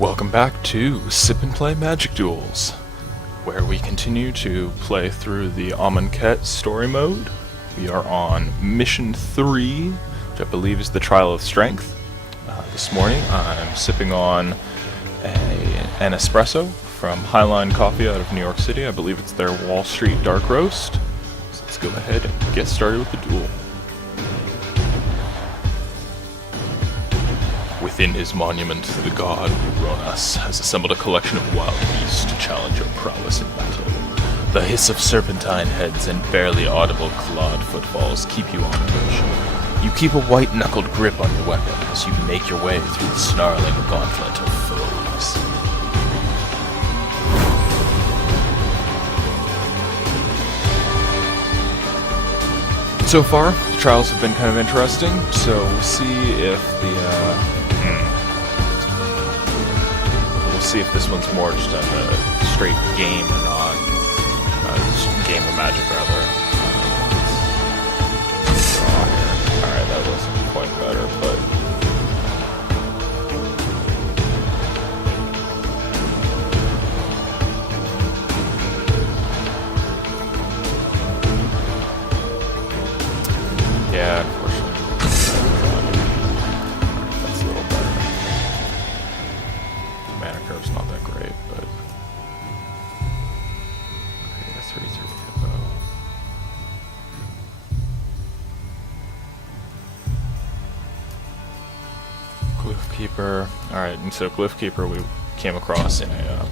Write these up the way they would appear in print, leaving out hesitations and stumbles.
Welcome back to Sip and Play Magic Duels, where we continue to play through the Amonkhet story mode. We are on Mission 3, which I believe is the Trial of Strength. This morning I'm sipping on an espresso from Highline Coffee out of New York City. I believe it's their Wall Street Dark Roast. So let's go ahead and get started with the duel. Within his monument, the god Ronas has assembled a collection of wild beasts to challenge your prowess in battle. The hiss of serpentine heads and barely audible clawed footfalls keep you on edge. You keep a white-knuckled grip on your weapon as you make your way through the snarling gauntlet of foes. So far, the trials have been kind of interesting, so we'll see if see if this one's more just a straight game or not. Game of Magic, rather. Alright, that wasn't quite better, but... yeah, unfortunately. That's a little better. Mana curve's not that great, but... create a 3/3 hippo. Glyph Keeper. Alright, and so Glyph Keeper we came across in a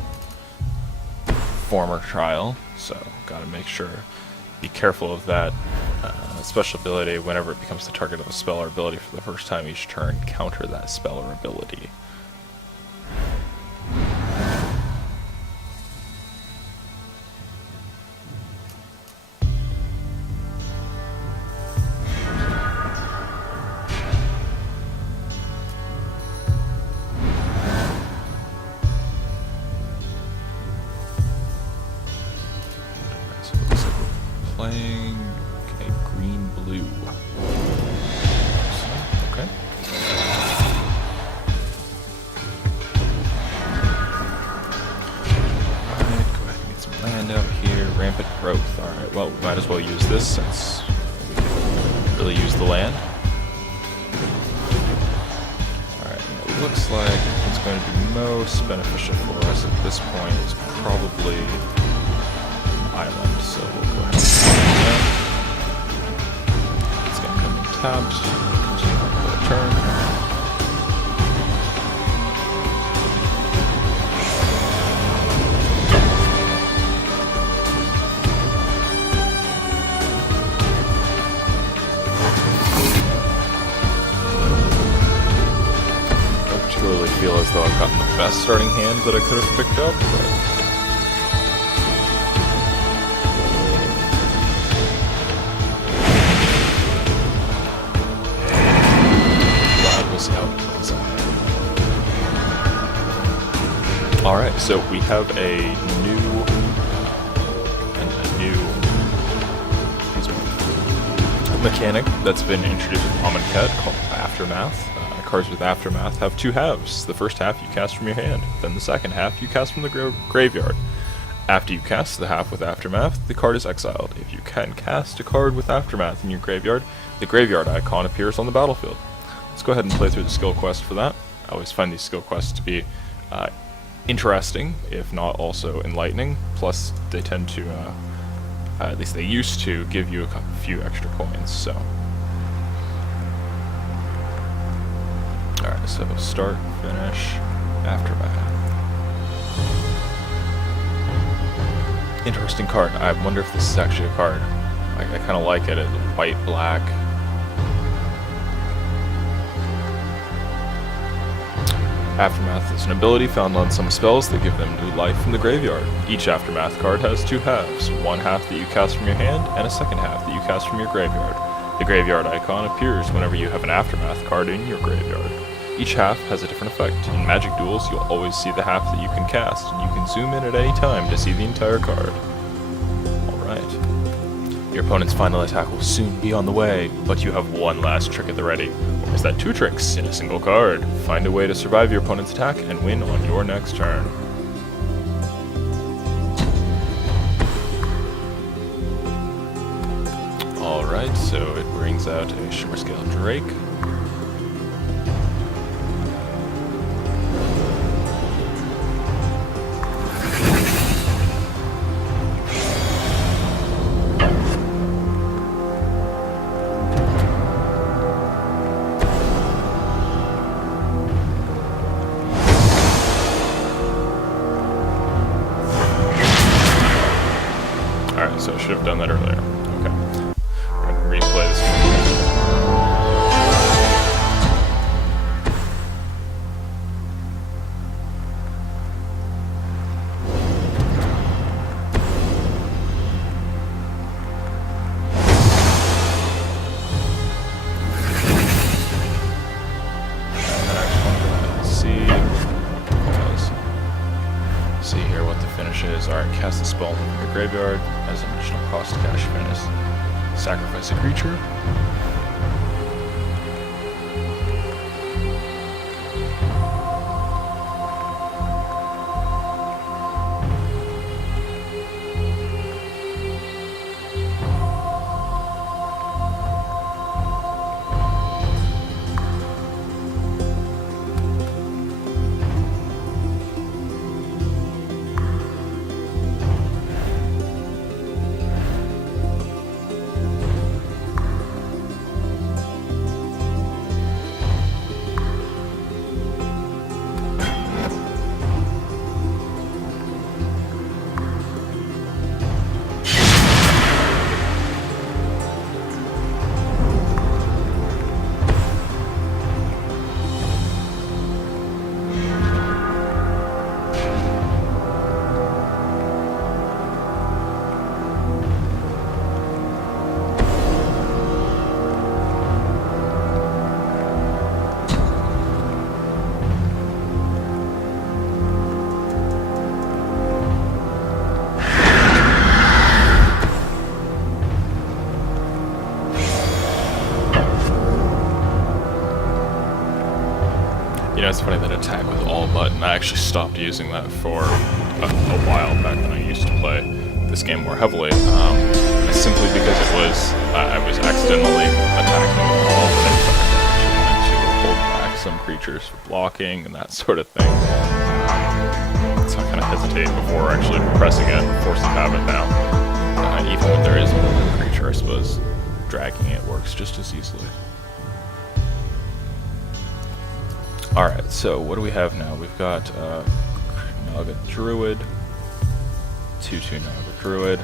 former trial, so gotta make sure, be careful of that. Special ability, whenever it becomes the target of a spell or ability for the first time each turn, counter that spell or ability. So it looks like we're playing green-blue. Okay. Alright, go ahead and get some land out here. Rampant growth. Alright, well, we might as well use this since we can really use the land. Alright, it looks like what's going to be most beneficial for us at this point is probably island, so we'll go ahead and do that. Tapped, continue on the turn. I particularly feel as though I've gotten the best starting hand that I could have picked up, but... Alright, so we have a new mechanic that's been introduced with Amonkhet called Aftermath. Cards with Aftermath have two halves. The first half you cast from your hand, then the second half you cast from the graveyard. After you cast the half with Aftermath, the card is exiled. If you can cast a card with Aftermath in your graveyard, the graveyard icon appears on the battlefield. Let's go ahead and play through the skill quest for that. I always find these skill quests to be interesting, if not also enlightening. Plus, they tend to, at least they used to, give you a few extra coins, so. Alright, so start, finish, Aftermath. Interesting card. I wonder if this is actually a card. I kind of like it. It's white, black. Aftermath is an ability found on some spells that give them new life from the graveyard. Each Aftermath card has two halves, one half that you cast from your hand, and a second half that you cast from your graveyard. The graveyard icon appears whenever you have an Aftermath card in your graveyard. Each half has a different effect. In Magic Duels, you'll always see the half that you can cast, and you can zoom in at any time to see the entire card. Alright. Your opponent's final attack will soon be on the way, but you have one last trick at the ready. Or is that two tricks in a single card? Find a way to survive your opponent's attack and win on your next turn. Alright, so it brings out a Shimmer Scale Drake. Alright, so I should have done that earlier. Okay. We're going to replay this one. And then I just want to go ahead and see here what the finish is. Alright, cast a spell in your graveyard as an additional cost to cast finish. Sacrifice a creature. You know, it's funny that attack with all button. I actually stopped using that for a while back when I used to play this game more heavily, simply because it was I was accidentally attacking with all, but in fact I actually wanted to hold back some creatures for blocking and that sort of thing. So I kind of hesitate before actually pressing it, force of habit now. Even when there is more than a creature, I suppose dragging it works just as easily. Alright, so what do we have now? We've got Naga Druid, 2/2 Naga Druid,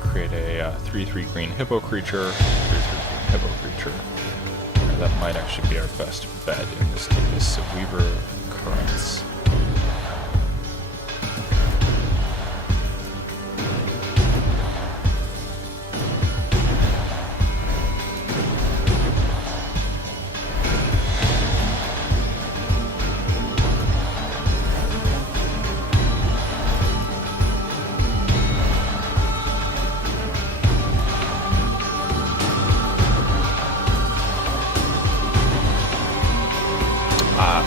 create a 3/3 green hippo creature, 3/3 green hippo creature. That might actually be our best bet in this case. So Weaver of Currents.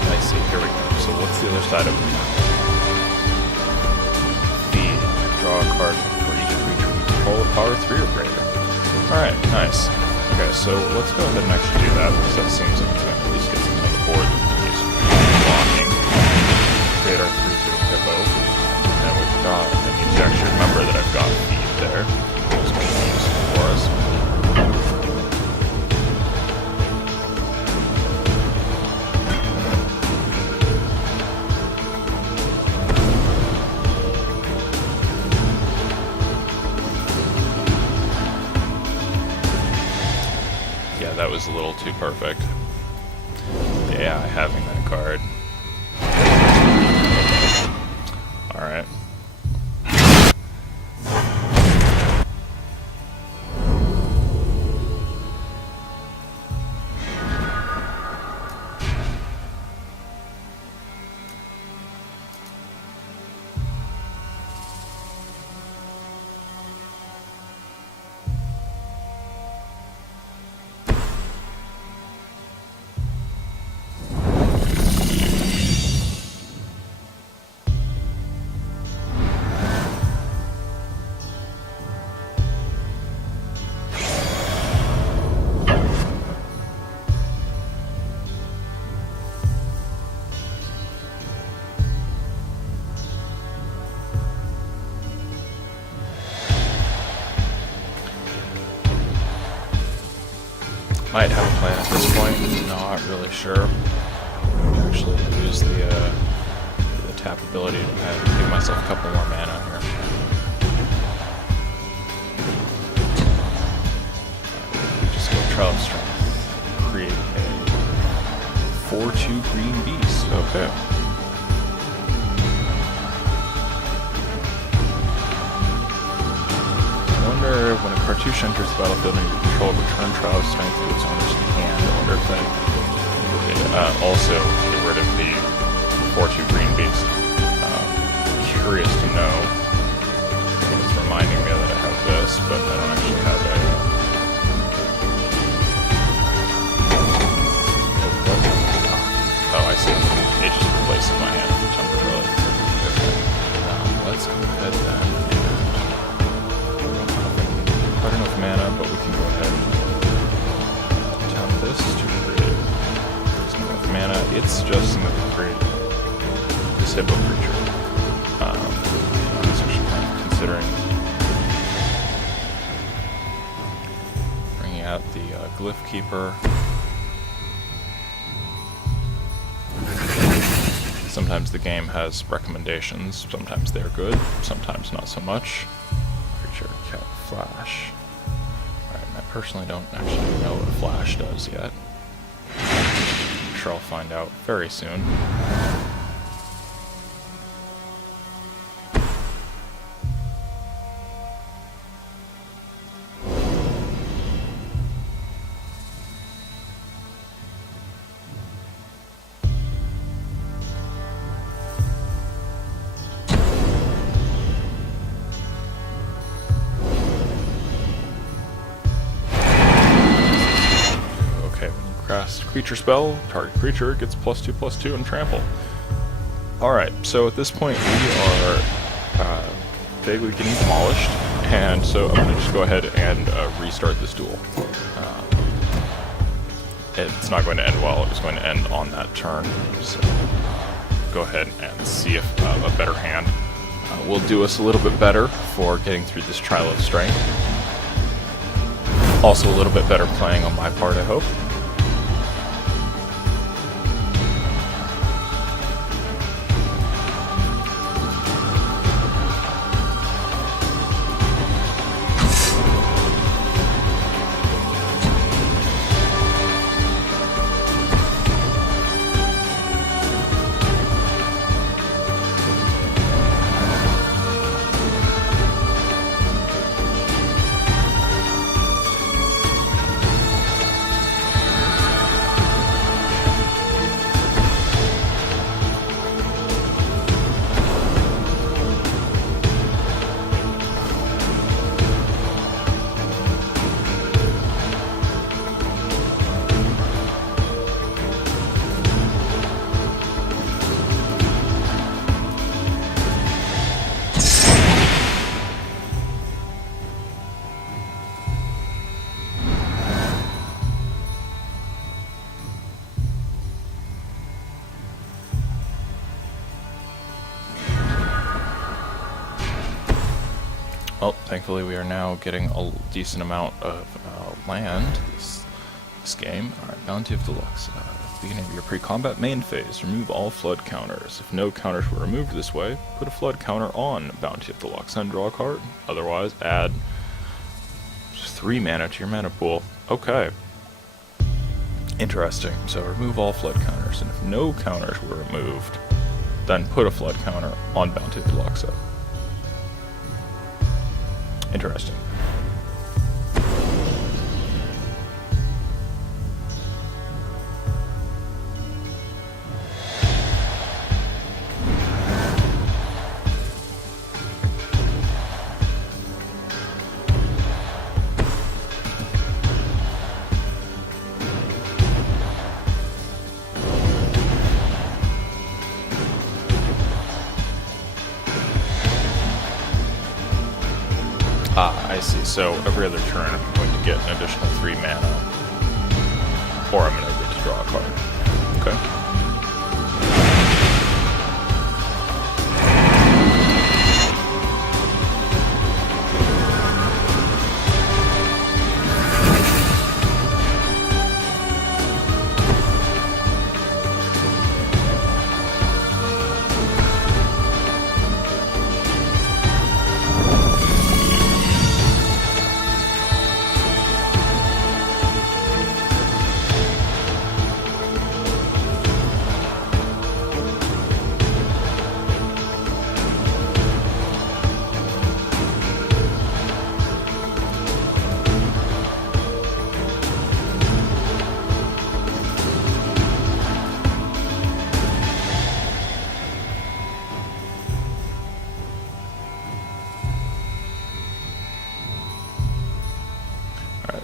I see, here we go. So what's the other side of it? Feed. Draw a card for each creature you control with power 3 or greater. Alright, nice. Okay, so let's go ahead and actually do that, because that seems like it's going to at least get something on the board that we can use blocking. Create our 3/3 hippo. And we've got, I need to actually remember that I've got feed there. It's going to be useful for us. Yeah, that was a little too perfect. Yeah, having that card. Alright. Might have a plan at this point. Not really sure. Actually, use the tap ability to give myself a couple more mana here. Just go Trial of Strength. Create a 4/2 green beast. Okay. I wonder when a cartouche enters the battlefield and you control, return Trial of Strength to its owner's hand. I wonder if that would also get rid of the 4/2 green beast. Curious to know. It's reminding me that I have this, but I don't actually have it. Oh, I see. It just replaces my hand temporarily. Let's go ahead then. I don't know if mana, but we can go ahead and tap this to create. There's no enough mana. It's just going to create this hippo creature. I was actually kind of considering bringing out the Glyph Keeper. Sometimes the game has recommendations. Sometimes they're good. Sometimes not so much. Creature, cat, flash. Alright, I personally don't actually know what flash does yet. I'm sure I'll find out very soon. Cast creature spell, target creature gets +2/+2 and trample. Alright, so at this point we are vaguely getting demolished, and so I'm going to just go ahead and restart this duel. It's not going to end well, it's going to end on that turn, so go ahead and see if a better hand will do us a little bit better for getting through this Trial of Strength. Also a little bit better playing on my part, I hope. Well, thankfully we are now getting a decent amount of land this game. Alright, Bounty of Deluxe. Beginning of your pre-combat main phase, remove all flood counters. If no counters were removed this way, put a flood counter on Bounty of Deluxe and draw a card. Otherwise, add 3 mana to your mana pool. Okay. Interesting. So remove all flood counters, and if no counters were removed, then put a flood counter on Bounty of Deluxe. Interesting. I see. So every other turn I'm going to get an additional 3 mana. Or I'm going to get to draw a card. Okay.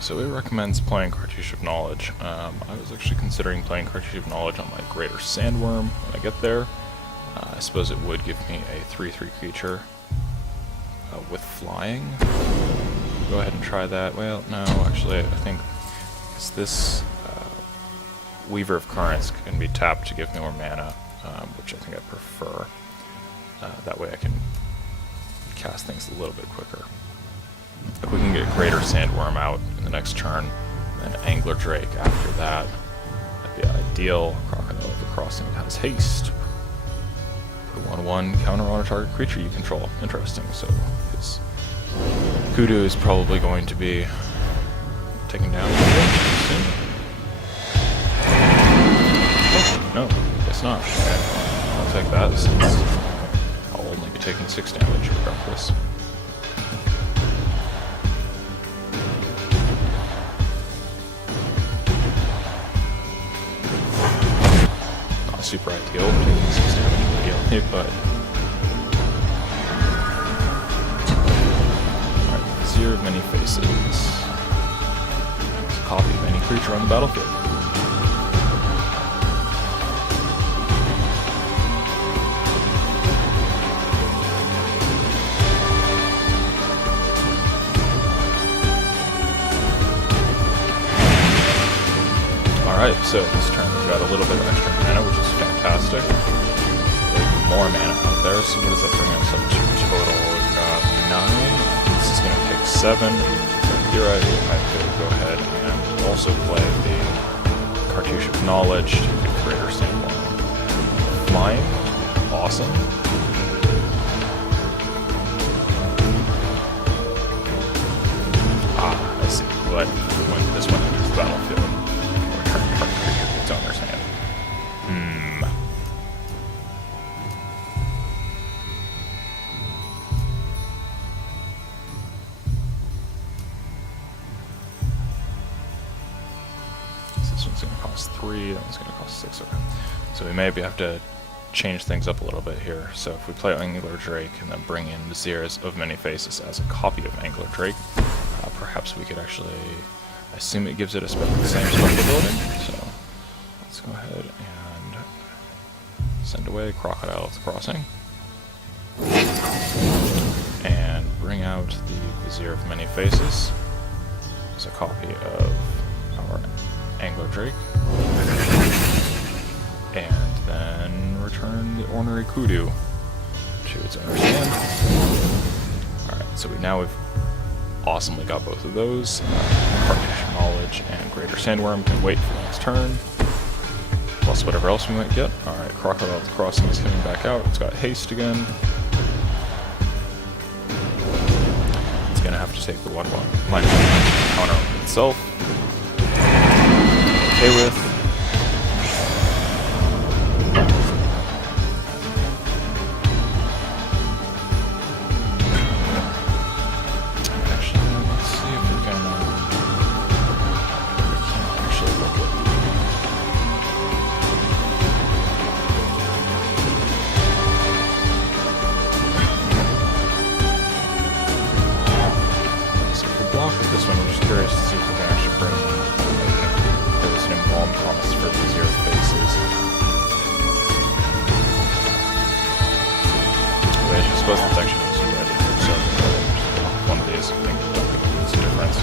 so it recommends playing Cartouche of Knowledge. I was actually considering playing Cartouche of Knowledge on my Greater Sandworm when I get there. I suppose it would give me a 3/3 creature with flying. Go ahead and try that. Well, no, actually, I think this Weaver of Currents can be tapped to give me more mana, which I think I prefer. That way I can cast things a little bit quicker. If we can get Greater Sandworm out in the next turn, and Angler Drake after that, that'd be ideal. Crocodile of the Crossing has haste. Put a 1/1 counter on a target creature you control. Interesting. So his Kudu is probably going to be taken down soon. Oh, no, guess not. Okay, I'll take that since I'll only be taking 6 damage regardless. Not super ideal, taking 6 damage immediately, but alright, Vizier of Many Faces. It's a copy of any creature on the battlefield. Alright, so this turn we've got a little bit of extra mana, which is fantastic. More mana out there, so what does that bring us up to total? We've got 9. This is going to take 7. So theoretically, I could go ahead and also play the Cartouche of Knowledge to get Greater Sandworm. Flying. Awesome. Ah, I see. But when this one enters the battlefield, its owner's hand. So this one's going to cost 3, that one's going to cost 6, okay. So we maybe have to change things up a little bit here. So if we play Angler Drake and then bring in Viziers of Many Faces as a copy of Angler Drake, perhaps we could actually, I assume it gives it the same special ability, so let's go ahead and send away Crocodile of the Crossing. And bring out the Vizier of Many Faces as a copy of our Angler Drake. And then return the Ornery Kudu to its owner's hand. Alright, so now we've awesomely got both of those. Cartouche of Knowledge and Greater Sandworm can wait for the next turn. Plus whatever else we might get. Alright, Crocodile of the Crossing is coming back out. It's got haste again. It's gonna have to take the 1/1 -1 counter on itself. Okay with. This one, I'm just curious to see if we can actually bring there was an embalm cost for Vizier of Faces. Which I suppose that's actually also ready for so one of these. I think it makes a difference.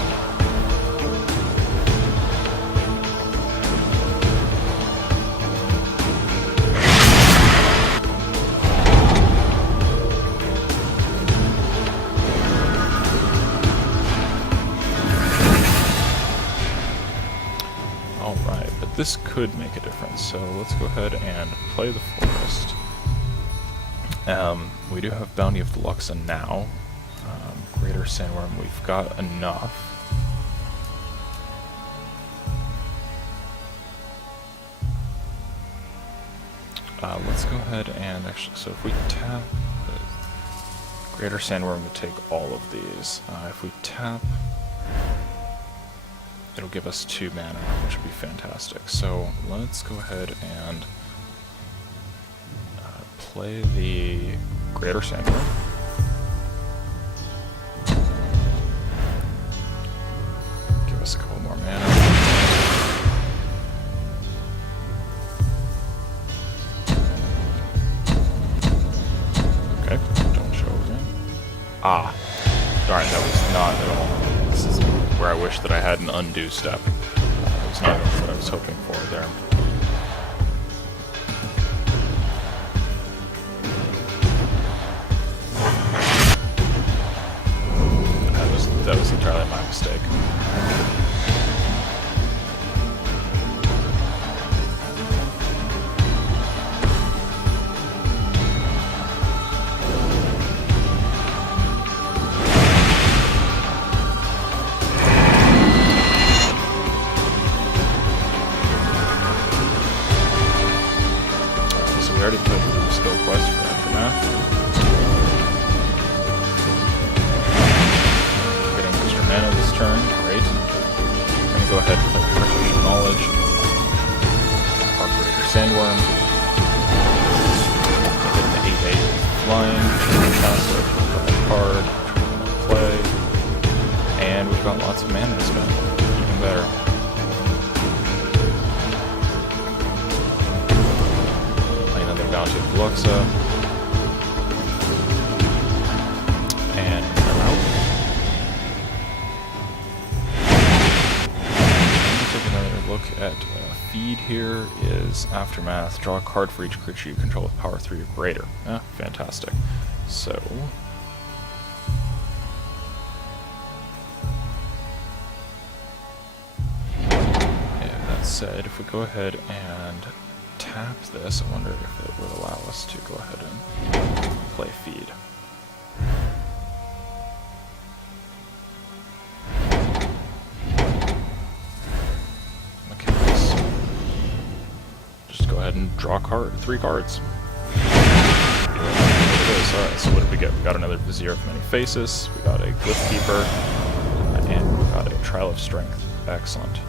Alright, but this could make a difference, so let's go ahead and play the Forest. We do have Bounty of the Luxa now. Greater Sandworm, we've got enough. Let's go ahead and actually, so if we tap, Greater Sandworm would take all of these. If we tap, it'll give us 2 mana, which would be fantastic. So let's go ahead and play the Greater Sandworm. Give us a couple more mana. Okay, don't show again. Ah, darn, that was not at all. This is where I wish that I had an undo step. That was not what I was hoping for there. That was entirely my mistake. So we already put the skill quest for Aftermath. Mana this turn, great. I'm going to go ahead and play Artificial Knowledge, our Greater Sandworm, get the 8/8 flying, fantastic, card, play, and we've got lots of mana to spend, even better. Play another Bounty of Deluxa, and I'm out. Look at feed here is Aftermath. Draw a card for each creature you control with power 3 or greater. Ah, fantastic. So yeah, that said, if we go ahead and tap this, I wonder if it would allow us to go ahead and play feed. Go ahead and draw 3 cards. Alright, so what did we get? We got another Vizier of Many Faces, we got a Glyph Keeper, and we got a Trial of Strength. Excellent.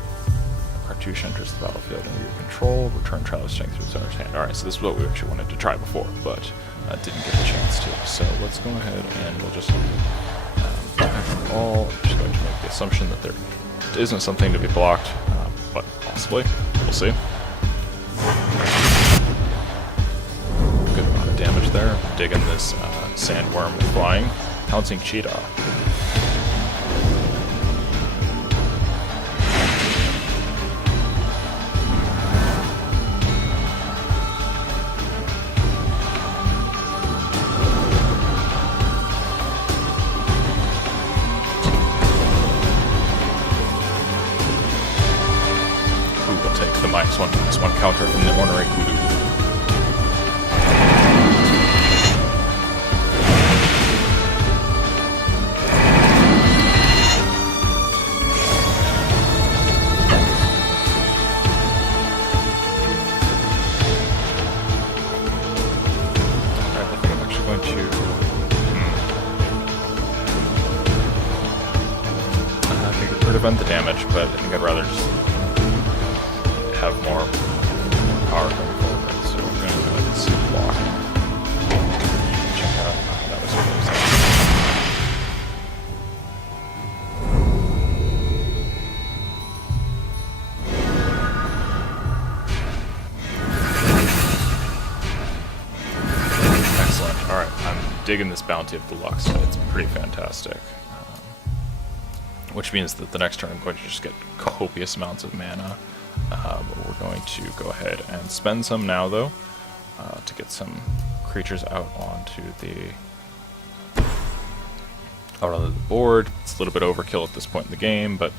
Cartouche enters the battlefield under your control, return Trial of Strength to its owner's hand. Alright, so this is what we actually wanted to try before, but didn't get the chance to. So let's go ahead and we'll just back all. I'm just going to make the assumption that there isn't something to be blocked, but possibly. We'll see. Good amount of damage there. Digging this sandworm with flying. Pouncing Cheetah. Ooh, we'll take the -1/-1 counter from the Ornery Kudu. Prevent the damage, but I think I'd rather just have more power going forward. So we're going to go ahead and see block. Check out how that was closed. Excellent. Alright, I'm digging this Bounty of Deluxe. It's pretty fantastic. Which means that the next turn I'm going to just get copious amounts of mana. But we're going to go ahead and spend some now, though, to get some creatures out onto the board. It's a little bit overkill at this point in the game, but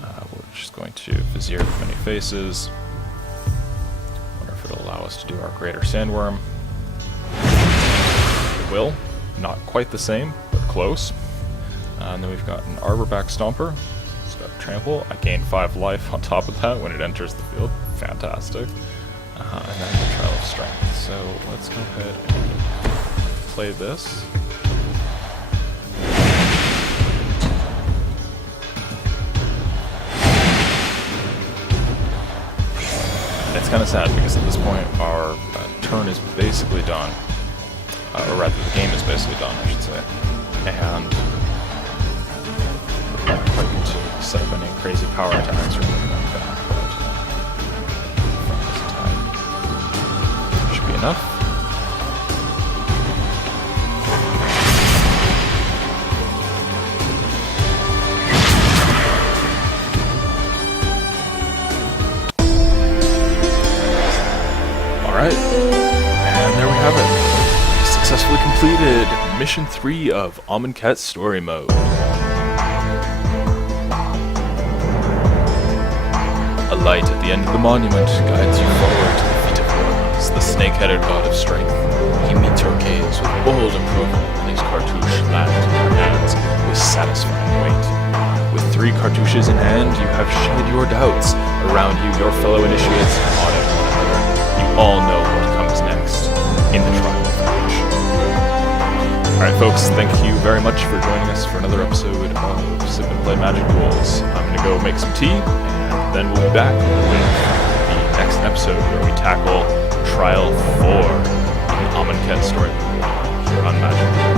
we're just going to Vizier of Many Faces. Wonder if it'll allow us to do our Greater Sandworm. It will. Not quite the same, but close. And then we've got an Arborback Stomper. It's got Trample. I gain 5 life on top of that when it enters the field. Fantastic. And then the Trial of Strength. So let's go ahead and play this. It's kind of sad because at this point our turn is basically done. Or rather, the game is basically done, I should say. And I'm not quite going to set up any crazy power attacks or anything like that, but should be enough. Alright, and there we have it. Successfully completed Mission 3 of Amonkhet Story Mode. A light at the end of the monument guides you forward to the feet of Hermes, the snake-headed god of strength. He meets your gaze with bold approval, and his cartouche lands in your hands with satisfying weight. With 3 cartouches in hand, you have shed your doubts. Around you, your fellow initiates audit one another. You all know what comes next in the trial of Magic. Alright folks, thank you very much for joining us for another episode of Sip and Play Magic Duels. I'm going to go make some tea, and then we'll be back with the next episode where we tackle Trial 4 in Amonkhet Story Mode here on Magic Duels.